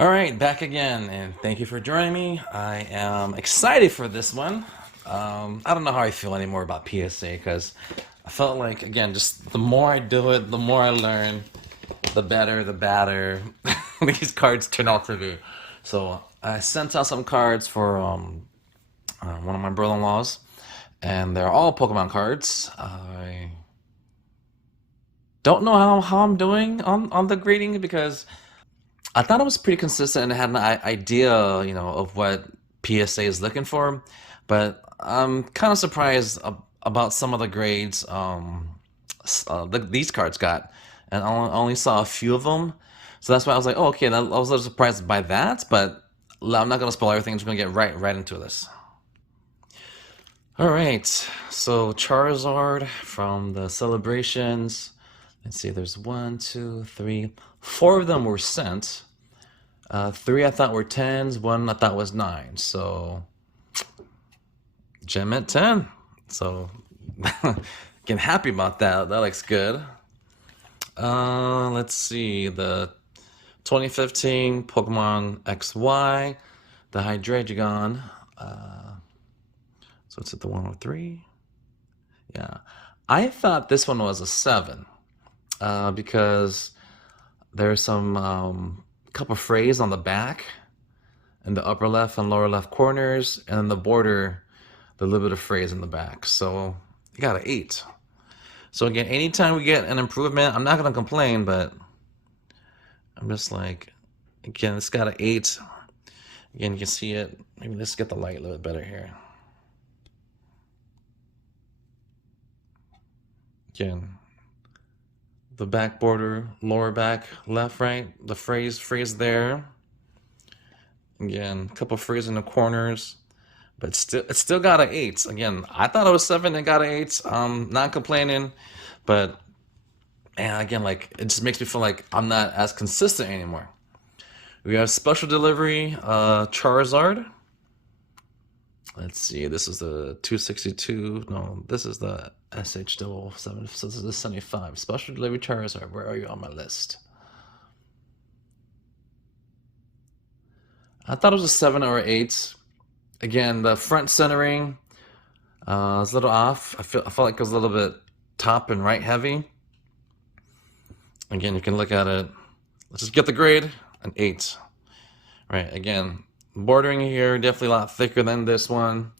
All right, back again, and thank you for joining me. I am excited for this one. I don't know how I feel anymore about PSA because I felt like, again, just the more I do it, the more I learn, the better, the badder these cards turn out to be. So I sent out some cards for one of my brother-in-laws, and they're all Pokemon cards. I don't know how I'm doing on the grading because I thought it was pretty consistent and had an idea, of what PSA is looking for, but I'm kind of surprised about some of the grades these cards got, and I only saw a few of them, so that's why I was like, oh, okay. I was a little surprised by that, but I'm not gonna spoil everything. I'm just gonna get right into this. All right, so Charizard from the celebrations. Let's see, there's one, two, three, four of them were sent. Three I thought were tens, one I thought was nine. So Gem at 10. So getting happy about that. That looks good. Let's see. The 2015 Pokemon XY, the Hydreigon. So it's at the 103. Yeah. I thought this one was a 7 because there's some couple phrase on the back in the upper left and lower left corners, and then the border, the little bit of phrase in the back. So you got an 8. So again, anytime we get an improvement, I'm not gonna complain, but I'm just like, again, it's got an 8. Again, you can see it. Maybe let's get the light a little bit better here. Again, the back border, lower back, left, right, the phrase there. Again, a couple phrases in the corners, but it's still got an 8. Again, I thought it was 7 and got an 8. Not complaining, but man, again, like it just makes me feel like I'm not as consistent anymore. We have special delivery, Charizard. Let's see, this is the 262. No, this is the SH7. So this is the 75. Special delivery Charizard. Where are you on my list? I thought it was a 7 or 8. Again, the front centering is a little off. I felt like it was a little bit top and right heavy. Again, you can look at it. Let's just get the grade, an 8. Right, again, bordering here definitely a lot thicker than this one.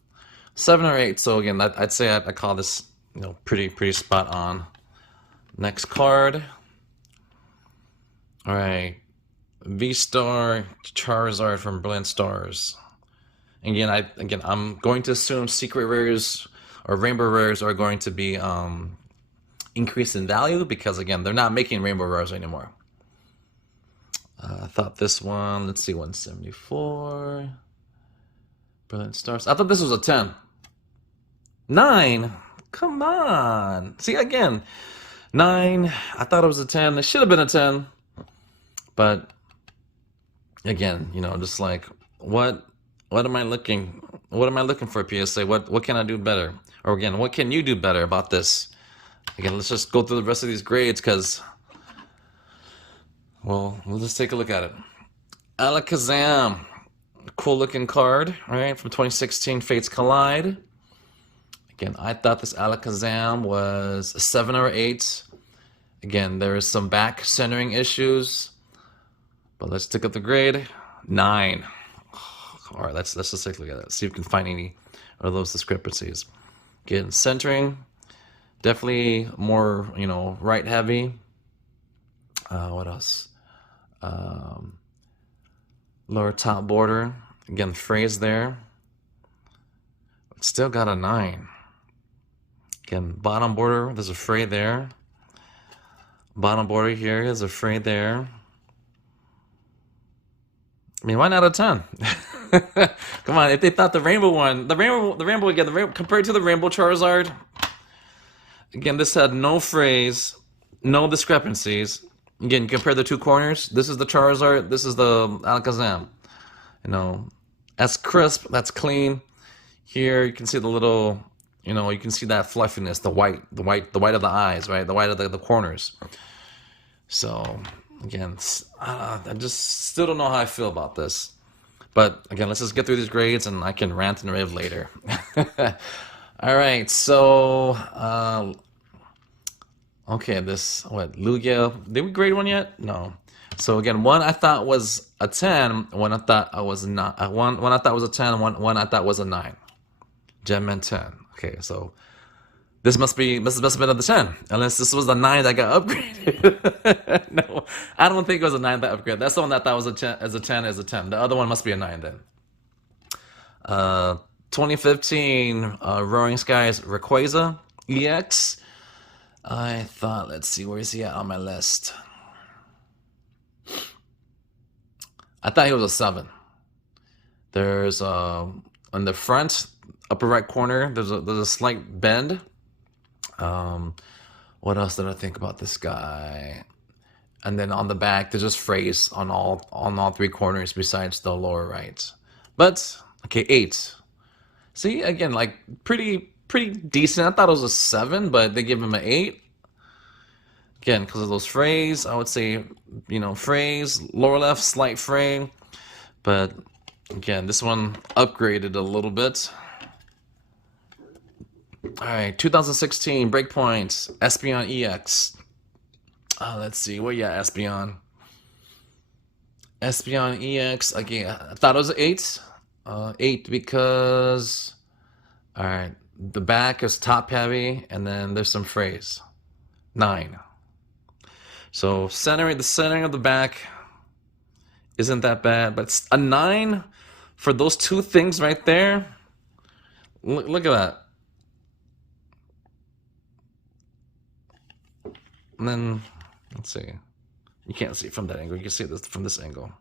7 or 8. So again, I'd say I call this, pretty spot on. Next card. All right, V-Star Charizard from Brilliant Stars. Again, I'm going to assume secret rares or rainbow rares are going to be increased in value because again, they're not making rainbow rares anymore. I thought this one, let's see, 174. Brilliant Stars. I thought this was a 10. 9. Come on. See, again, 9. I thought it was a 10. It should have been a 10. But again, just like what am I looking for PSA? What can I do better? Or again, what can you do better about this? Again, let's just go through the rest of these grades because, well, we'll just take a look at it. Alakazam, cool looking card, right? From 2016 Fates Collide. Again, I thought this Alakazam was a 7 or 8. Again, there is some back centering issues, but let's take up the grade. 9. All right, let's just take a look at it. See if we can find any of those discrepancies. Again, centering, definitely more, right heavy. What else? Lower top border. Again, phrase there. But still got a 9. Again, bottom border, there's a fray there. Bottom border here is a fray there. I mean, why not a 10? Come on, if they thought the rainbow one, compared to the rainbow Charizard, again, this had no phrase, no discrepancies. Again, compare the two corners. This is the Charizard, this is the Alakazam. That's crisp, that's clean. Here you can see the little, you can see that fluffiness, the white of the eyes, right? The white of the corners. So Again, I just still don't know how I feel about this. But again, let's just get through these grades and I can rant and rave later. All right, so okay, this what Lugia? Did we grade one yet? No. So again, one I thought was a 10, one I thought I was not. One I thought was a 10, one I thought was a 9. Gemman 10. Okay, so this must have been at the 10, unless this was the 9 that got upgraded. No, I don't think it was a 9 that upgraded. That's the one that I thought was a 10 as a 10 as a 10. The other one must be a 9 then. Uh, 2015 Roaring Skies Rayquaza EX. I thought, let's see, where is he at on my list? I thought he was a 7. There's on the front upper right corner, there's a slight bend. What else did I think about this guy? And then on the back, there's just phrase on all 3 corners besides the lower right. But okay, 8. See, again, like pretty decent. I thought it was a 7, but they give him an 8. Again, because of those phrase, I would say, phrase lower left slight frame, but again, this one upgraded a little bit. All right, 2016 Breakpoint Espeon EX. Let's see, what Espeon? Espeon EX, again, I thought it was an 8. 8 because, all right, the back is top heavy, and then there's some phrase. 9. So the centering of the back isn't that bad, but it's a 9 for those 2 things right there. Look at that. And then, let's see. You can't see it from that angle. You can see this from this angle.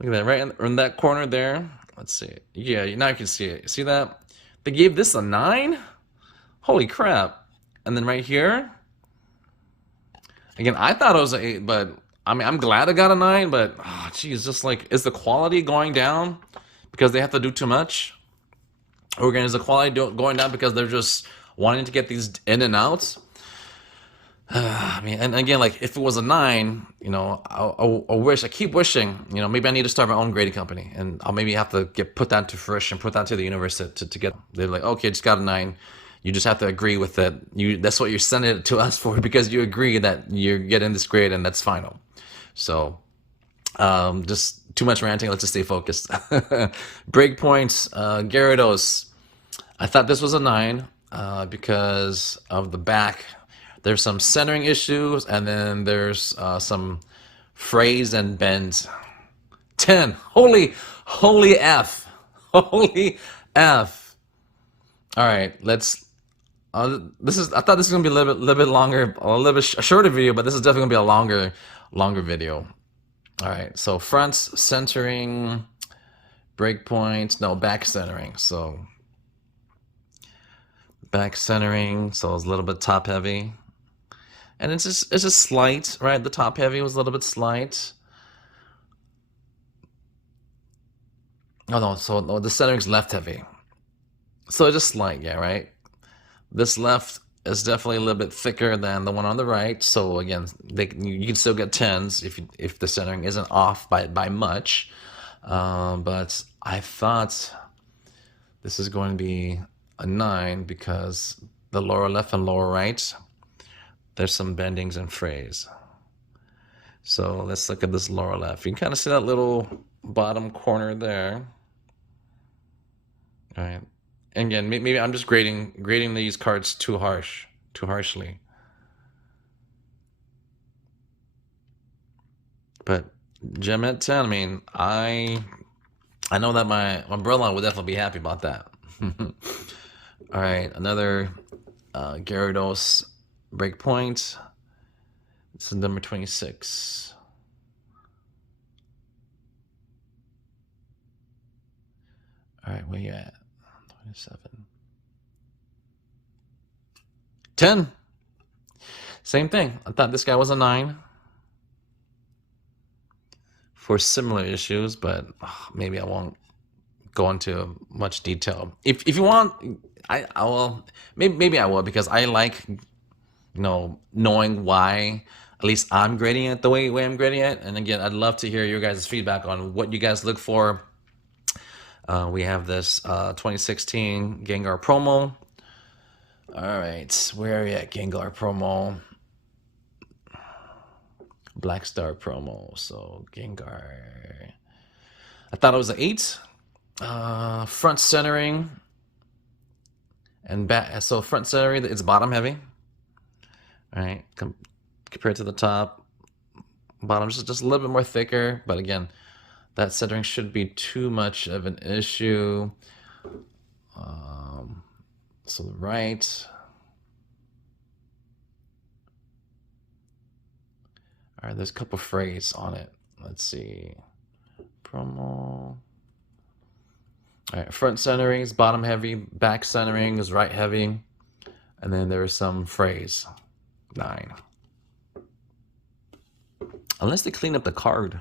Look at that, right in that corner there. Let's see. Yeah, now you can see it. See that? They gave this a 9? Holy crap. And then right here, again, I thought it was an 8, but I mean, I'm glad I got a 9, but oh, geez, just like, is the quality going down because they have to do too much? Or again, is the quality going down because they're just wanting to get these in and out? I mean, and again, like if it was a 9, I keep wishing, maybe I need to start my own grading company, and I'll maybe have to put that to fruition, put that to the universe to get. They're like, okay, just got a 9. You just have to agree with it. That's what you're sending it to us for, because you agree that you're getting this grade and that's final. So, just too much ranting. Let's just stay focused. Breakpoints, Gyarados. I thought this was a 9 because of the back. There's some centering issues, and then there's some phrase and bend. 10. Holy F. Holy F. All right, let's. I thought this was gonna be a little bit longer, a shorter video, but this is definitely gonna be a longer video. All right, so front centering, breakpoint, no, back centering. So back centering, so it's a little bit top heavy. And it's just slight, right? The top heavy was a little bit slight. Oh no, so no, the centering's left heavy. So it's just slight, yeah, right? This left is definitely a little bit thicker than the one on the right. So again, you can still get 10s if the centering isn't off by much. But I thought this is going to be a 9 because the lower left and lower right, there's some bendings and phrase. So let's look at this lower left. You can kind of see that little bottom corner there. All right. And again, maybe I'm just grading these cards too harshly. But Gem at 10, I mean, I know that my brother would definitely be happy about that. All right, another Gyarados Breakpoint. This is number 26. All right, where you at? 27. 10. Same thing. I thought this guy was a 9 for similar issues, but maybe I won't go into much detail. If you want, I will. Maybe I will, because I like knowing why At least I'm grading it the way I'm grading it. And again, I'd love to hear your guys' feedback on what you guys look for. We have this 2016 Gengar promo. All right, where are we at? Gengar promo. Black Star promo. So Gengar. I thought it was an 8. Front centering and back. So front centering, it's bottom heavy. All right, compared to the top. Bottom just a little bit more thicker, but again, that centering shouldn't be too much of an issue. So the right. All right, there's a couple frays on it. Let's see. Promo. All right, front centering is bottom heavy, back centering is right heavy, and then there's some frays. 9. Unless they clean up the card,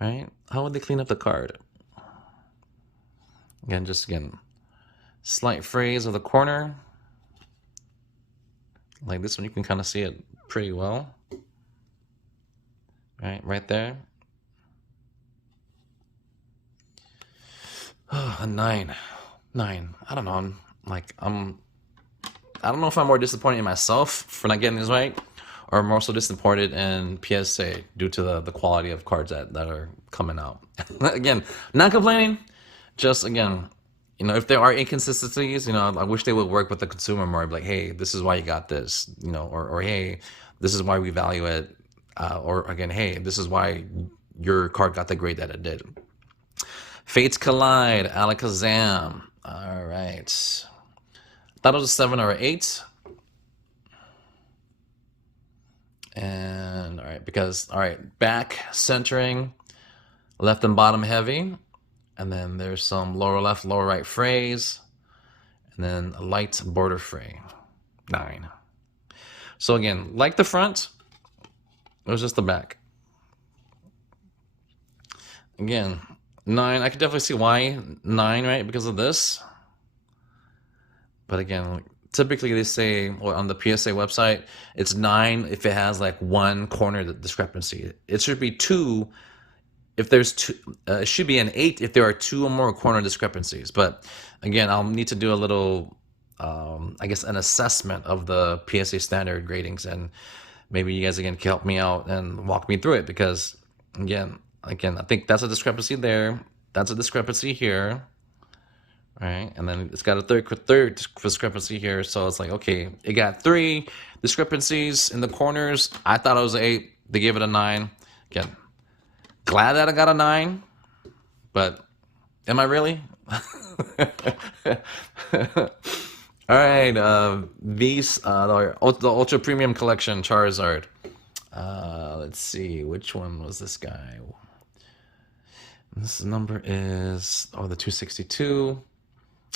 right? How would they clean up the card? Again, slight frays of the corner. Like this one, you can kind of see it pretty well. Right there. Oh, a 9. I don't know. I don't know if I'm more disappointed in myself for not getting this right, or I'm also disappointed in PSA due to the quality of cards that are coming out. Again, not complaining. Just again, if there are inconsistencies, I wish they would work with the consumer more. Like, hey, this is why you got this, or hey, this is why we value it, or again, hey, this is why your card got the grade that it did. Fates Collide, Alakazam. All right. Thought it was a 7 or an 8. And all right, back centering, left and bottom heavy. And then there's some lower left, lower right frays. And then a light border fray. 9. So again, like the front, it was just the back. Again, 9. I could definitely see why 9, right? Because of this. But again, typically they say on the PSA website, it's 9 if it has like one corner discrepancy. It should be 2 if there's 2. It should be an 8 if there are 2 or more corner discrepancies. But again, I'll need to do a little, I guess, an assessment of the PSA standard gradings, and maybe you guys again can help me out and walk me through it, because again, I think that's a discrepancy there. That's a discrepancy here. Right, and then it's got a third discrepancy here. So it's like, okay, it got 3 discrepancies in the corners. I thought it was an 8. They gave it a 9. Again, glad that I got a 9, but am I really? All right, these the Ultra Premium Collection Charizard. Let's see, which one was this guy? This number is the 262.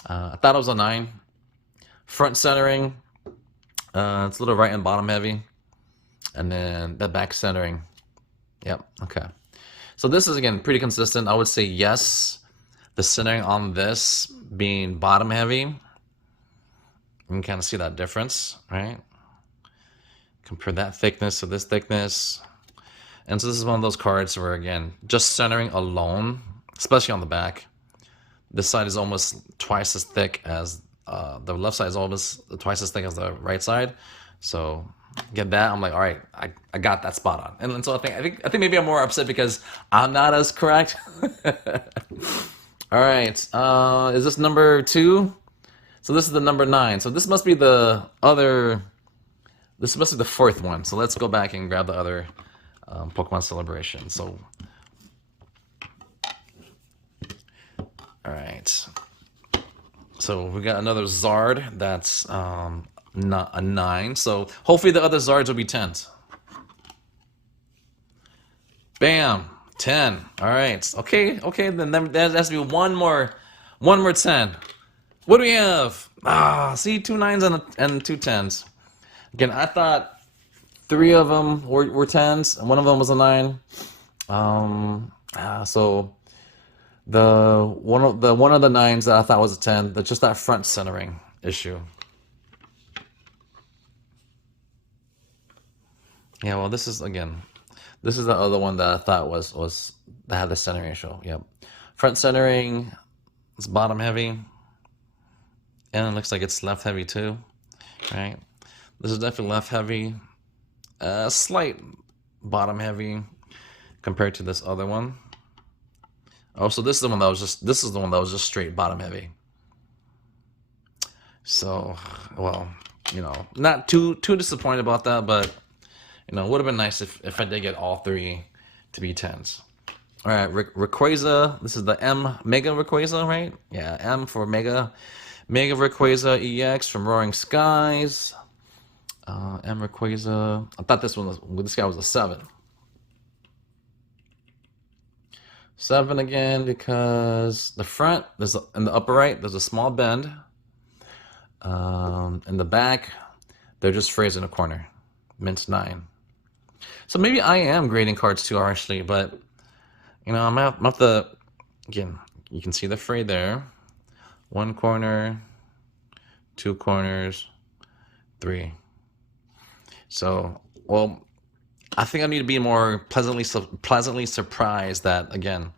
I thought it was a 9. Front centering, it's a little right and bottom heavy, and then the back centering. Yep. Okay. So this is again pretty consistent. I would say yes. The centering on this being bottom heavy, you can kind of see that difference, right? Compare that thickness to this thickness. And so this is one of those cards where, again, just centering alone, especially on the back, this side is almost twice as thick as the left side is almost twice as thick as the right side. So get that, I'm like, all right, I got that spot on. And so I think maybe I'm more upset because I'm not as correct. All right, is this number 2? So this is the number 9. So this must be the other. This must be the 4th one. So let's go back and grab the other Pokemon Celebration. So, all right. So we got another Zard that's not a 9. So hopefully the other Zards will be 10s. Bam, 10. All right. Okay. Then there has to be one more 10. What do we have? See, 2 9s and 2 10s. Again, I thought 3 of them were 10s, and one of them was a 9. So the one of the 9s that I thought was a 10, that's just that front centering issue. Yeah, well, this is again, this is the other one that I thought was that had the center ratio. Yep, front centering, it's bottom heavy, and it looks like it's left heavy too, right? This is definitely left heavy, slight bottom heavy compared to this other one. Oh, so this is the one that was just this is the one that was just straight bottom heavy. So, well, not too disappointed about that, but it would have been nice if I did get all three to be 10s. All right, Rayquaza. This is the M Mega Rayquaza, right? Yeah, M for Mega. Mega Rayquaza EX from Roaring Skies. M Rayquaza. I thought this guy was a 7. 7 again because the front, in the upper right, there's a small bend. In the back, they're just phrased in a corner. Mint 9. So maybe I am grading cards too harshly, but I'm have to, again, you can see the fray there. 1 corner, 2 corners, 3. So, well, I think I need to be more pleasantly surprised that, again,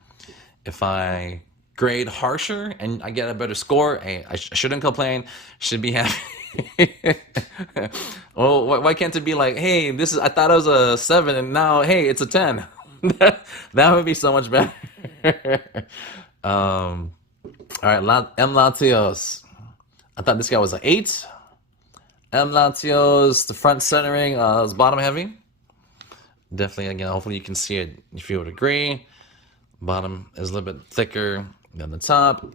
if I grade harsher and I get a better score, hey, I shouldn't complain. Should be happy. Well, why can't it be like, hey, I thought it was a 7 and now, hey, it's a 10. That would be so much better. All right, M Latios. I thought this guy was an 8. M Latios, the front centering is bottom heavy. Definitely, again, hopefully you can see it if you would agree. Bottom is a little bit thicker than the top.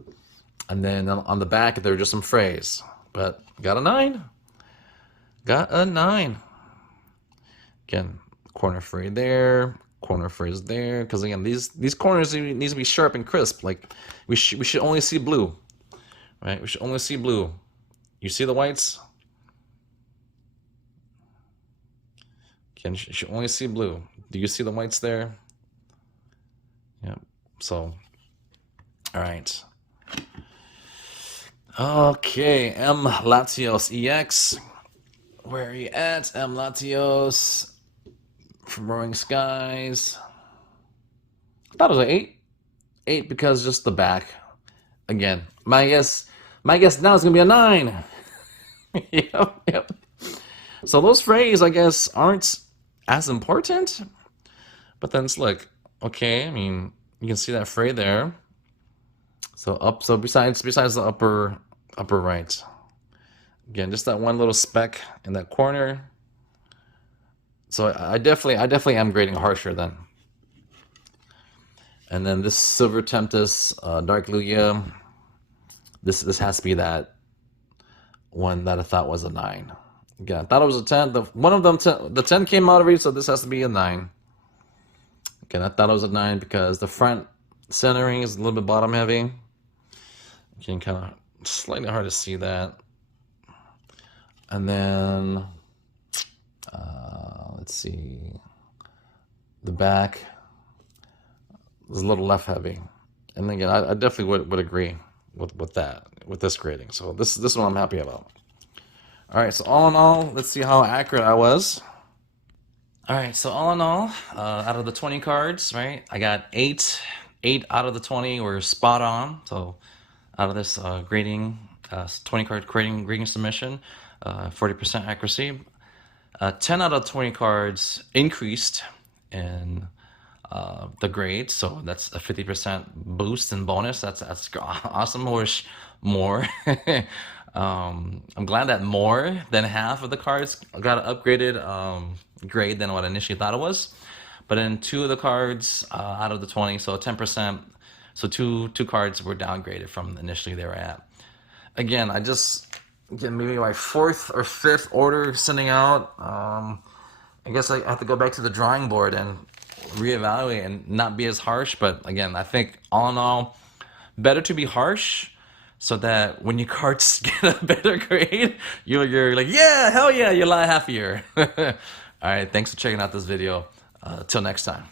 And then on the back, there are just some frays. But got a 9. Got a 9. Again, corner fray there. Corner frays there. Because, again, these corners need to be sharp and crisp. Like, we should only see blue. Right? We should only see blue. You see the whites? Again, you should only see blue. Do you see the whites there? Yep. So, all right. Okay, M Latios EX. Where are you at? M Latios from Roaring Skies. I thought it was an 8. 8 because just the back. Again, my guess now is gonna be a 9. Yep. So those frays, I guess, aren't as important. But then it's like, okay, I mean, you can see that fray there. So besides the upper right. Again, just that one little speck in that corner. So I definitely am grading harsher then. And then this Silver Tempest, Dark Lugia. This has to be that one that I thought was a 9. Again, I thought it was a 10. One of them, the 10 came out already, so this has to be a 9. Again, I thought it was a 9 because the front centering is a little bit bottom heavy. You can kind of slightly hard to see that. And then, let's see, the back is a little left heavy. And again, I definitely would agree with that, with this grading. So this one I'm happy about. All right, so all in all, let's see how accurate I was. All right, so all in all, out of the 20 cards, right, I got 8 out of the 20 were spot on. So out of this grading, 20 card grading submission, 40% accuracy. 10 out of 20 cards increased in the grade, so that's a 50% boost and bonus. That's awesome. Wish more. I'm glad that more than half of the cards got an upgraded grade than what I initially thought it was. But then 2 of the cards out of the 20, so 10%. So two cards were downgraded from initially they were at. Again, maybe my 4th or 5th order sending out. I guess I have to go back to the drawing board and reevaluate and not be as harsh. But again, I think all in all, better to be harsh so that when your cards get a better grade, you're like, yeah, hell yeah, you're a lot happier. All right, thanks for checking out this video. Till next time.